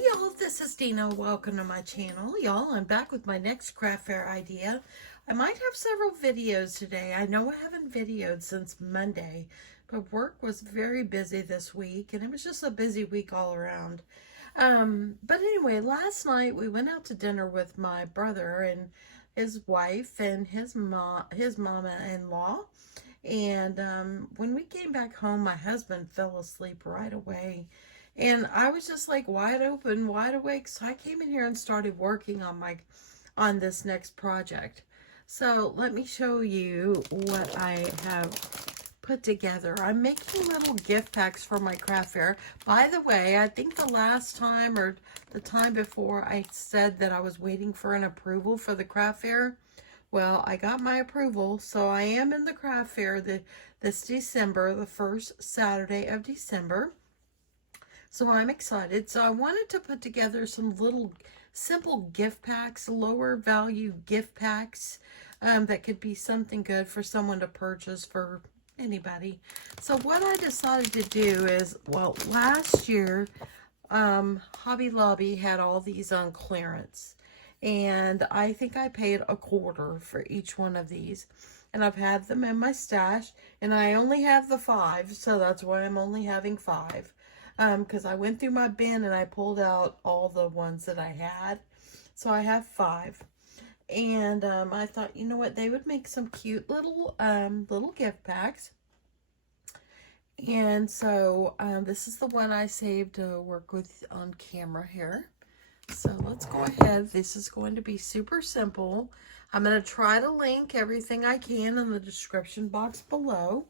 Hey y'all, this is Deanna. Welcome to my channel. Y'all, I'm back with my next craft fair idea. I might have several videos today. I know I haven't videoed since Monday, but work was very busy this week and it was just a busy week all around. But anyway, last night we went out to dinner with my brother and his wife and his mama-in-law. And when we came back home, my husband fell asleep right away. And I was just like wide open, wide awake. So I came in here and started working on this next project. So let me show you what I have put together. I'm making little gift packs for my craft fair. By the way, I think the last time or the time before I said that I was waiting for an approval for the craft fair. Well, I got my approval, so I am in the craft fair this December, the first Saturday of December. So I'm excited. So I wanted to put together some little simple gift packs, lower value gift packs that could be something good for someone to purchase for anybody. So what I decided to do is, well, last year, Hobby Lobby had all these on clearance. And I think I paid $1/4 for each one of these. And I've had them in my stash. And I only have the 5, so that's why I'm only having 5. Because I went through my bin and I pulled out all the ones that I had. So I have 5. And I thought, you know what, they would make some cute little gift packs. And so this is the one I saved to work with on camera here. So let's go ahead. This is going to be super simple. I'm going to try to link everything I can in the description box below.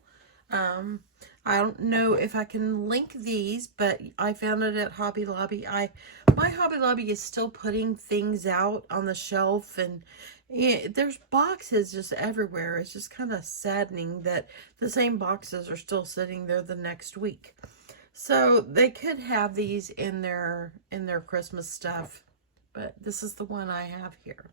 I don't know if I can link these, but I found it at Hobby Lobby. My Hobby Lobby is still putting things out on the shelf, and there's boxes just everywhere. It's just kind of saddening that the same boxes are still sitting there the next week. So they could have these in their Christmas stuff, but this is the one I have here.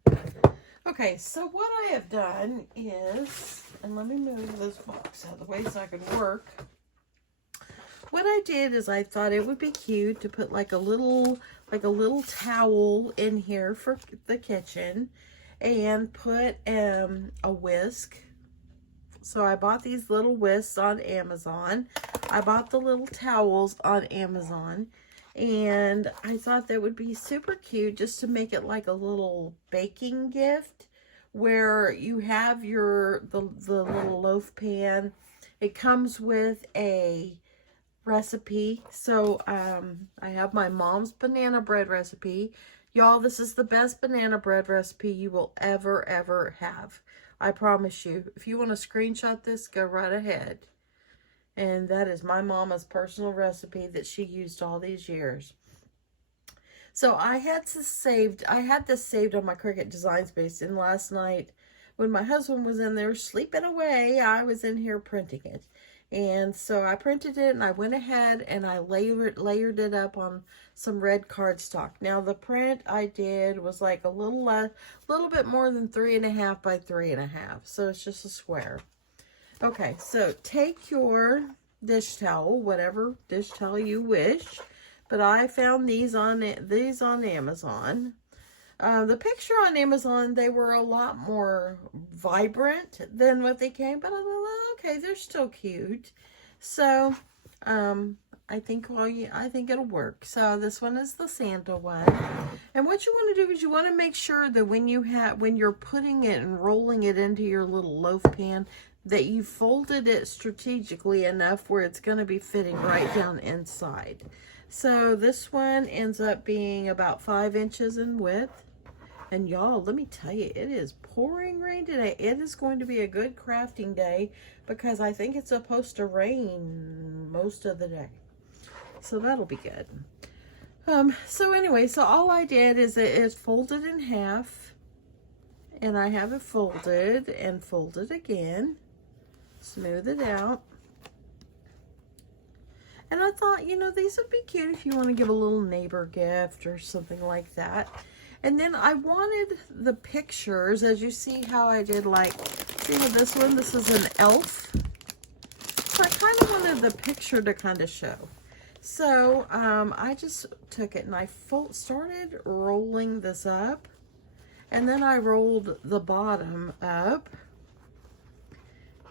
Okay, so what I have done is, and let me move this box out of the way so I can work. What I did is I thought it would be cute to put like a little towel in here for the kitchen and put a whisk. So I bought these little whisks on Amazon. I bought the little towels on Amazon. And I thought that would be super cute just to make it like a little baking gift where you have the little loaf pan. It comes with a recipe. So I have my mom's banana bread recipe. Y'all, this is the best banana bread recipe you will ever have. I promise you. If you want to screenshot this, go right ahead. And that is my mama's personal recipe that she used all these years. So I had this saved on my Cricut Design Space. And last night, when my husband was in there sleeping away, I was in here printing it. And so I printed it and I went ahead and I layered it up on some red cardstock. Now the print I did was like a little bit more than 3.5 by 3.5. So it's just a square. Okay, so take your dish towel, whatever dish towel you wish. But I found these on Amazon. The picture on Amazon, they were a lot more vibrant than what they came, but I thought, okay, they're still cute. So, I think it'll work. So this one is the Santa one. And what you want to do is you want to make sure that when you're putting it and rolling it into your little loaf pan, that you folded it strategically enough where it's going to be fitting right down inside. So this one ends up being about 5 inches in width. And y'all, let me tell you, it is pouring rain today. It is going to be a good crafting day because I think it's supposed to rain most of the day. So that'll be good. So anyway, so all I did is it folded in half. And I have it folded and folded again. Smooth it out. And I thought, you know, these would be cute if you want to give a little neighbor gift or something like that. And then I wanted the pictures, as you see how I did, like, see with this one, this is an elf. So I kind of wanted the picture to kind of show. So I just took it and I started rolling this up, and then I rolled the bottom up.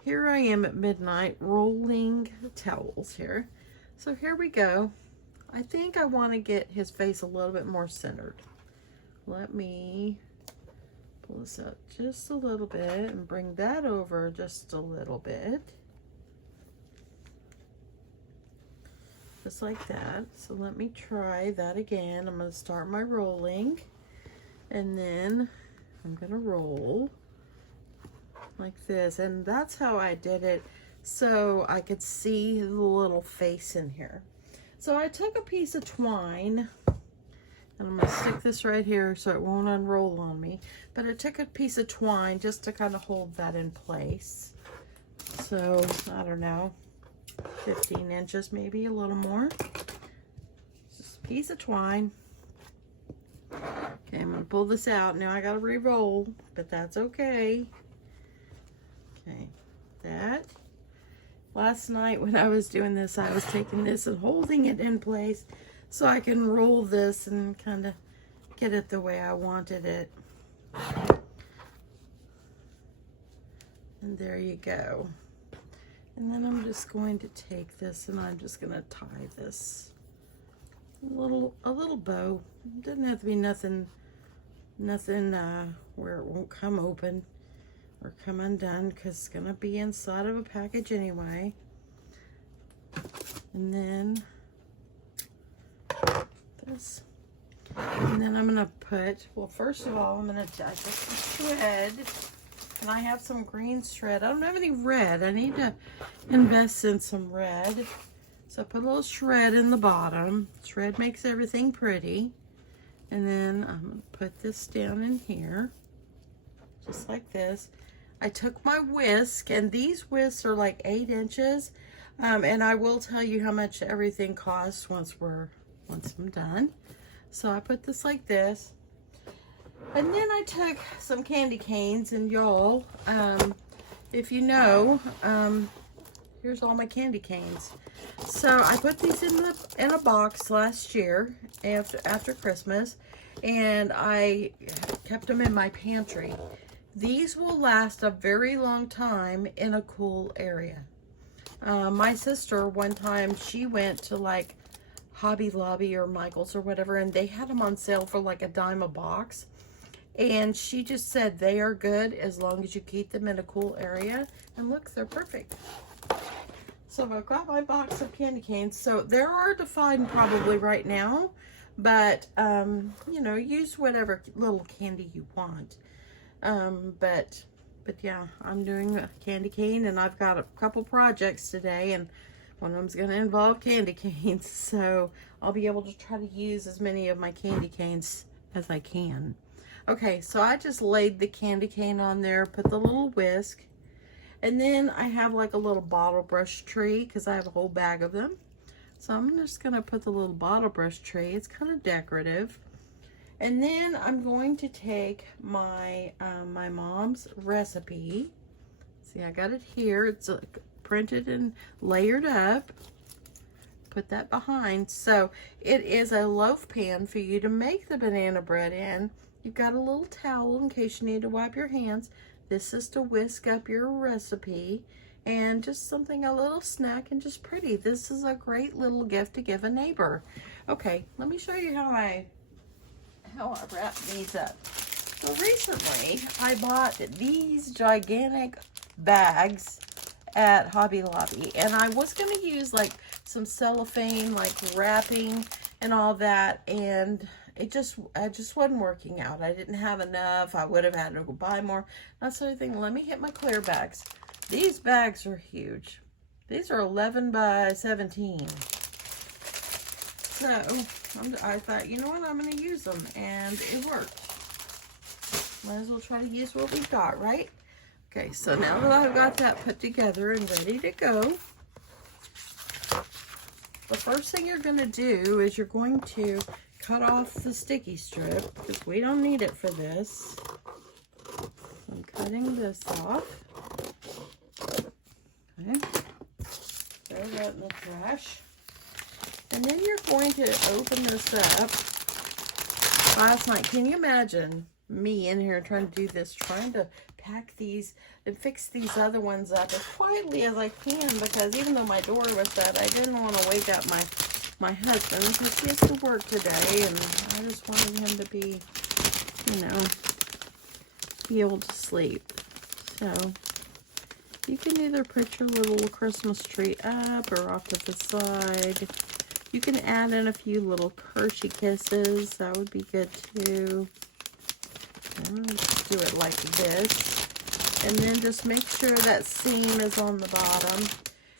Here I am at midnight rolling towels here. So here we go. I think I want to get his face a little bit more centered. Let me pull this up just a little bit and bring that over just a little bit. Just like that. So let me try that again. I'm going to start my rolling, and then I'm going to roll like this. And that's how I did it, so I could see the little face in here. So I took a piece of twine, and I'm going to stick this right here so it won't unroll on me. But I took a piece of twine just to kind of hold that in place. So, I don't know, 15 inches, maybe a little more. Just a piece of twine. Okay, I'm going to pull this out. Now I got to re-roll, but that's okay. Okay, that. Last night when I was doing this, I was taking this and holding it in place so I can roll this and kind of get it the way I wanted it. And there you go. And then I'm just going to take this and I'm just going to tie this a little bow. It doesn't have to be nothing where it won't come open or come undone, because it's going to be inside of a package anyway. And then this. And then I'm going to put, well, first of all, I'm going to take some shred. And I have some green shred. I don't have any red. I need to invest in some red. So I put a little shred in the bottom. Shred makes everything pretty. And then I'm going to put this down in here. Just like this. I took my whisk, and these whisks are like 8 inches. And I will tell you how much everything costs once I'm done. So I put this like this. And then I took some candy canes, and y'all, if you know, here's all my candy canes. So I put these in a box last year after Christmas, and I kept them in my pantry. These will last a very long time in a cool area. My sister, one time, she went to like Hobby Lobby or Michael's or whatever, and they had them on sale for like $10 a box. And she just said they are good as long as you keep them in a cool area. And look, they're perfect. So I've got my box of candy canes. So they're hard to find probably right now. But, you know, use whatever little candy you want. But yeah, I'm doing a candy cane. And I've got a couple projects today. And one of them's going to involve candy canes. So I'll be able to try to use as many of my candy canes as I can. Okay, so I just laid the candy cane on there, put the little whisk, and then I have like a little bottle brush tree because I have a whole bag of them. So I'm just going to put the little bottle brush tree. It's kind of decorative. And then I'm going to take my my mom's recipe. See, I got it here. It's printed and layered up. Put that behind. So it is a loaf pan for you to make the banana bread in. You've got a little towel in case you need to wipe your hands. This is to whisk up your recipe, and just something, a little snack, and just pretty. This is a great little gift to give a neighbor. Okay, let me show you how I wrap these up. So recently I bought these gigantic bags at Hobby Lobby, and I was going to use like some cellophane, like wrapping and all that, and I just wasn't working out. I didn't have enough. I would have had to go buy more. That sort of thing. Let me hit my clear bags. These bags are huge. These are 11 by 17. So I thought, you know what, I'm going to use them, and it worked. Might as well try to use what we've got, right? Okay, so now that I've got that put together and ready to go, the first thing you're going to do is you're going to cut off the sticky strip, because we don't need it for this. I'm cutting this off. Okay. Throw that in the trash. And then you're going to open this up. Last night, can you imagine me in here trying to do this, trying to pack these and fix these other ones up as quietly as I can, because even though my door was shut, I didn't want to wake up my husband because he has to work today, and I just wanted him to be, you know, be able to sleep. So you can either put your little Christmas tree up or off to the side. You can add in a few little Hershey Kisses. That would be good too. I'm going to do it like this. And then just make sure that seam is on the bottom.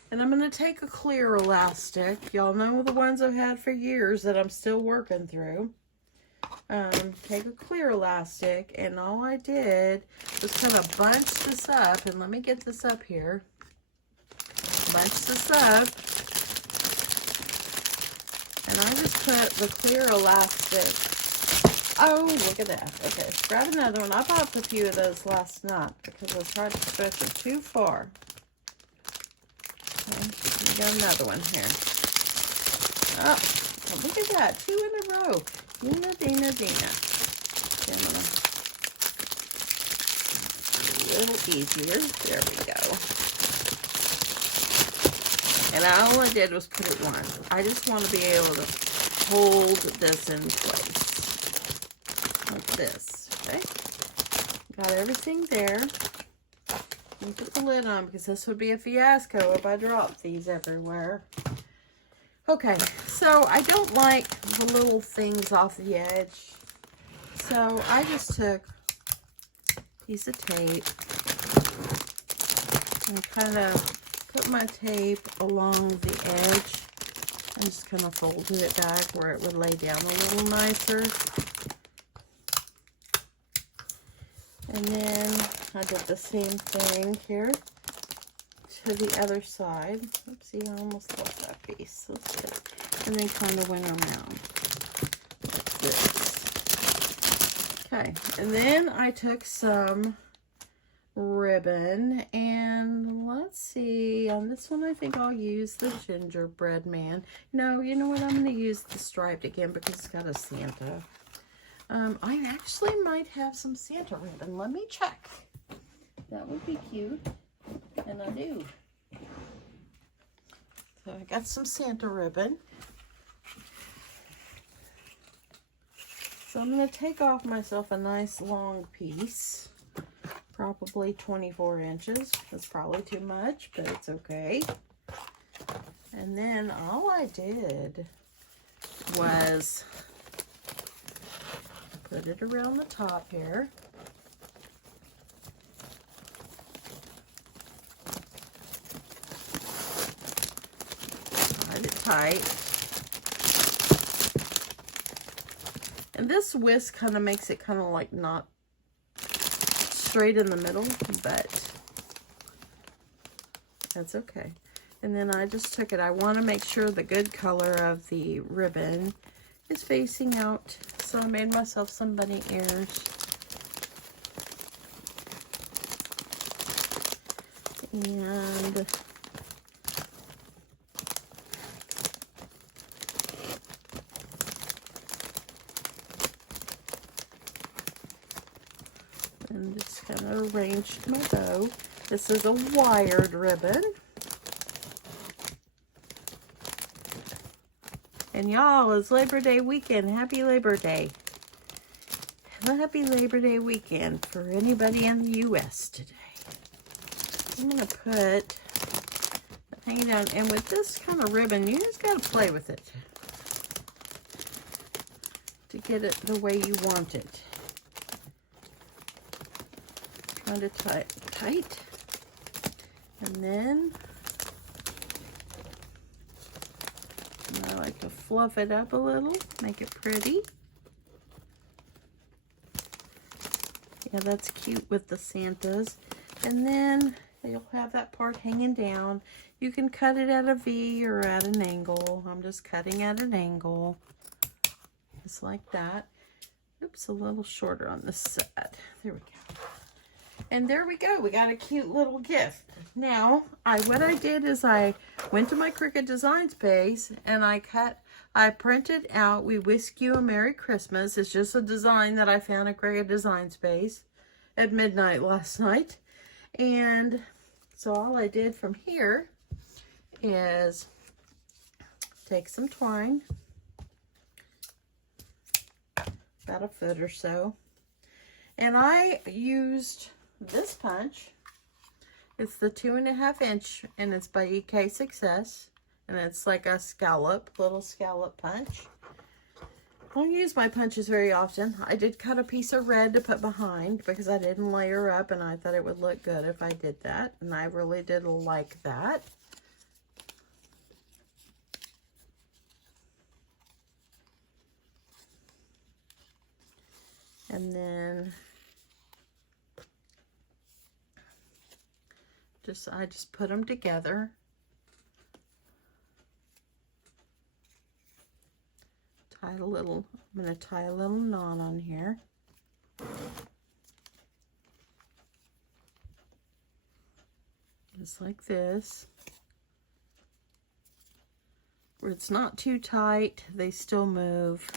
And I'm going to take a clear elastic. Y'all know the ones I've had for years that I'm still working through. Take a clear elastic, and all I did was kind of bunch this up. And let me get this up here. Bunch this up. And I just put the clear elastic. Oh, look at that. Okay, grab another one. I popped a few of those last night because I tried to stretch it too far. Okay, we got another one here. Oh, look at that. 2 in a row. Deanna, Deanna, Deanna. A little easier. There we go. And all I did was put it once. I just want to be able to hold this in place. Like this, okay? Got everything there. And put the lid on because this would be a fiasco if I dropped these everywhere. Okay, so I don't like the little things off the edge. So I just took a piece of tape and kind of put my tape along the edge and just kind of folded it back where it would lay down a little nicer. And then I did the same thing here to the other side. Oopsie, I almost lost that piece. Let's get it. And then kind of went around like this. Okay, and then I took some ribbon, and let's see, on this one I think I'll use the gingerbread man. No, you know what, I'm going to use the striped again because it's got a Santa. I actually might have some Santa ribbon. Let me check. That would be cute, and I do. So I got some Santa ribbon. So I'm going to take off myself a nice long piece. Probably 24 inches. That's probably too much, but it's okay. And then all I did was put it around the top here. Tied it tight. And this whisk kind of makes it kind of like not straight in the middle, but that's okay. And then I just took it. I want to make sure the good color of the ribbon is facing out. So I made myself some bunny ears. And just kind of arranged my bow. This is a wired ribbon. And y'all, it's Labor Day weekend. Happy Labor Day. Happy Labor Day weekend for anybody in the U.S. today. I'm going to put, hang it down. And with this kind of ribbon, you just got to play with it to get it the way you want it. Trying to tie it tight. And then I like to fluff it up a little, make it pretty. Yeah, that's cute with the Santas. And then you'll have that part hanging down. You can cut it at a V or at an angle. I'm just cutting at an angle. Just like that. Oops, a little shorter on this side. There we go. And there we go. We got a cute little gift. Now, what I did is I went to my Cricut Designs page and I printed out We Wish You a Merry Christmas. It's just a design that I found at Cricut Designs page at midnight last night. And so all I did from here is take some twine, about a foot or so, and I used this punch. It's the 2.5 inch, and it's by EK Success, and it's like a little scallop punch. I don't use my punches very often. I did cut a piece of red to put behind because I didn't layer up, and I thought it would look good if I did that, and I really did like that. And then I just put them together. I'm going to tie a little knot on here. Just like this. Where it's not too tight, they still move.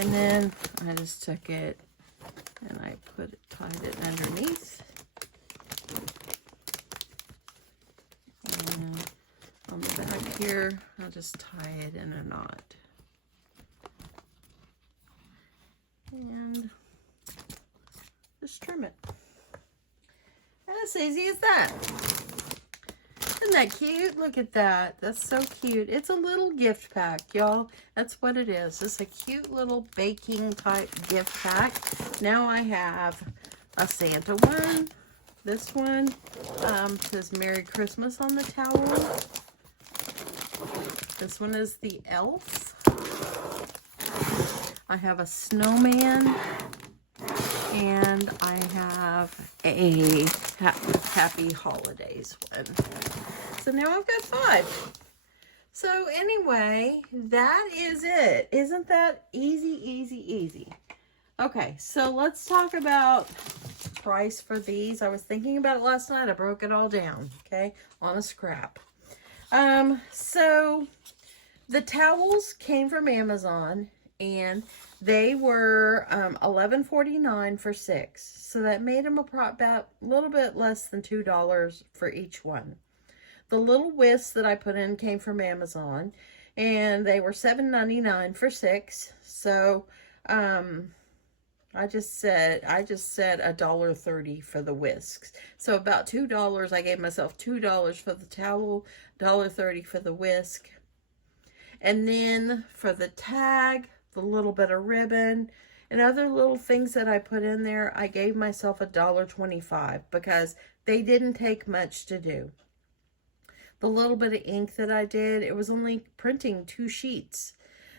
And then I just took it and I tied it underneath. And on the back here, I'll just tie it in a knot. And just trim it. And it's easy as that. Isn't that cute? Look at that. That's so cute. It's a little gift pack, y'all. That's what it is. It's a cute little baking type gift pack. Now I have a Santa one. This one says Merry Christmas on the towel. This one is the elf. I have a snowman. And I have a Happy Holidays one. So now I've got 5. So anyway, that is it. Isn't that easy, easy, easy? Okay, so let's talk about price for these. I was thinking about it last night. I broke it all down, okay, on a scrap. So the towels came from Amazon, and they were $11.49 for 6. So that made them about a little bit less than $2 for each one. The little whisks that I put in came from Amazon, and they were $7.99 for 6. So I just said $1.30 for the whisks. So about $2. I gave myself $2 for the towel, $1.30 for the whisk. And then for the tag, the little bit of ribbon, and other little things that I put in there, I gave myself $1.25 because they didn't take much to do. The little bit of ink that I did, it was only printing 2 sheets.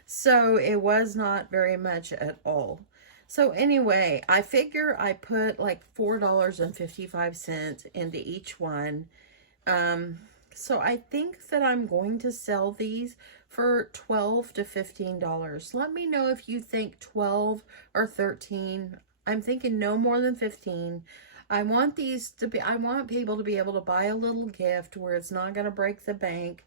So it was not very much at all. So anyway, I figure I put like $4.55 into each one. So I think that I'm going to sell these for $12 to $15. Let me know if you think 12 or 13. I'm thinking no more than 15. I want people to be able to buy a little gift where it's not going to break the bank.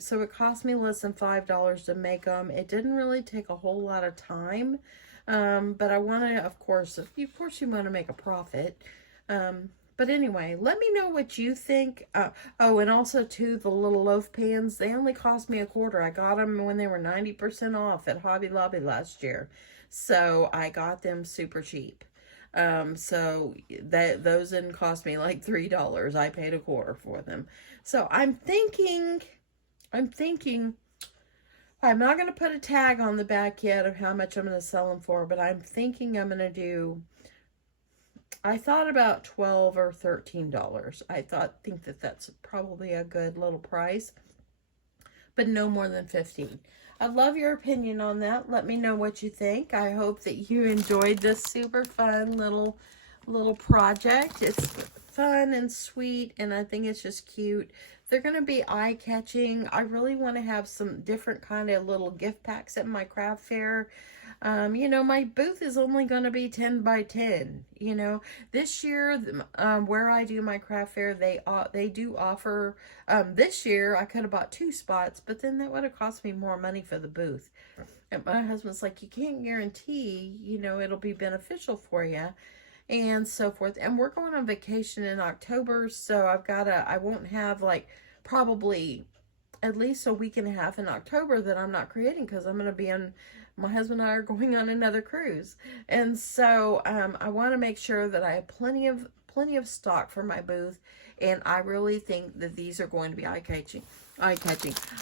So it cost me less than $5 to make them. It didn't really take a whole lot of time. But I want to, of course you want to make a profit. But anyway, let me know what you think. Oh, and also too, the little loaf pans, they only cost me $0.25. I got them when they were 90% off at Hobby Lobby last year. So I got them super cheap. So those didn't cost me like $3. I paid $0.25 for them. So I'm thinking, I'm not going to put a tag on the back yet of how much I'm going to sell them for, but I'm thinking I'm going to do, I thought about $12 or $13. I think that that's probably a good little price, but no more than 15. I'd love your opinion on that. Let me know what you think. I hope that you enjoyed this super fun little project. It's fun and sweet, and I think it's just cute. They're going to be eye-catching. I really want to have some different kind of little gift packs at my craft fair. You know, my booth is only going to be 10 by 10. You know, this year, where I do my craft fair, they do offer, this year I could have bought 2 spots, but then that would have cost me more money for the booth. And my husband's like, you can't guarantee, you know, it'll be beneficial for you and so forth. And we're going on vacation in October, so I won't have like probably at least a week and a half in October that I'm not creating because I'm going to be on, my husband and I are going on another cruise. And so I want to make sure that I have plenty of stock for my booth. And I really think that these are going to be eye-catching.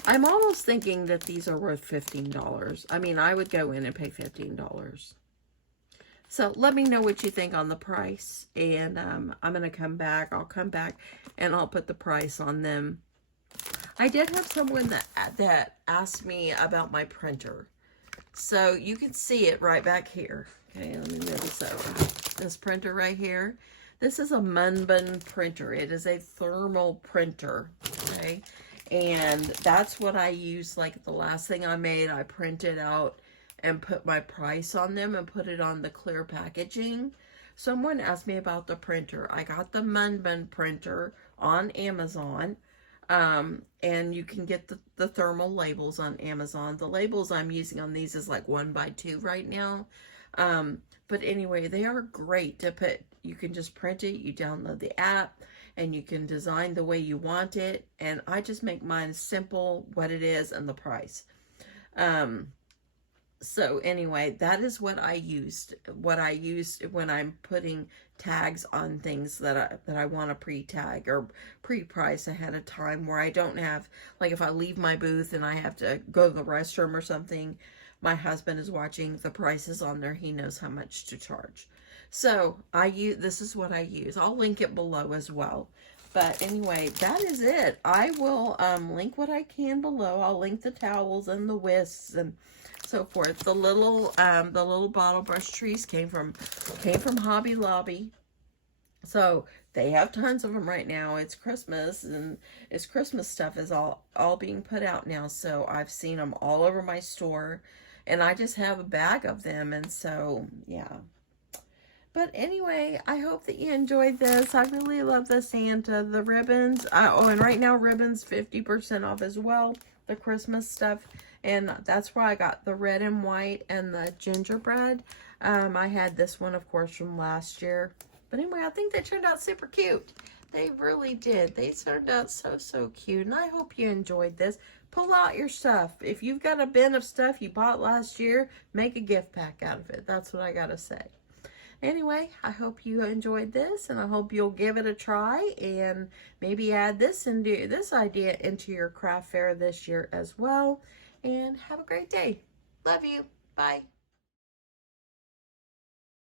I'm almost thinking that these are worth $15. I mean, I would go in and pay $15. So let me know what you think on the price. And I'm going to come back. I'll come back and I'll put the price on them. I did have someone that asked me about my printer. So you can see it right back here. Okay, let me move this over. This printer right here. This is a Munbyn printer. It is a thermal printer. Okay. And that's what I use. Like the last thing I made, I printed out and put my price on them and put it on the clear packaging. Someone asked me about the printer. I got the Munbyn printer on Amazon. And you can get the thermal labels on Amazon. The labels I'm using on these is like 1 by 2 right now. But anyway, they are great to put. You can just print it. You download the app and you can design the way you want it. And I just make mine simple, what it is and the price. So anyway, that is what I used. What I used when I'm putting tags on things that I want to pre-tag or pre-price ahead of time, where I don't have, like if I leave my booth and I have to go to the restroom or something, my husband is watching the prices on there. He knows how much to charge. So this is what I use. I'll link it below as well. But anyway, that is it. I will link what I can below. I'll link the towels and the whisks and so forth. The little bottle brush trees came from Hobby Lobby. So they have tons of them right now. It's Christmas, and it's Christmas stuff is all being put out now. So I've seen them all over my store, and I just have a bag of them. And so yeah. But anyway, I hope that you enjoyed this. I really love the Santa, the ribbons. Oh, and right now ribbons 50% off as well. The Christmas stuff. And that's where I got the red and white and the gingerbread. I had this one, of course, from last year. But anyway, I think they turned out super cute. They really did. They turned out so cute. And I hope you enjoyed this. Pull out your stuff. If you've got a bin of stuff you bought last year, make a gift pack out of it. That's what I got to say. Anyway, I hope you enjoyed this, and I hope you'll give it a try and maybe add this idea into your craft fair this year as well. And have a great day. Love you. Bye.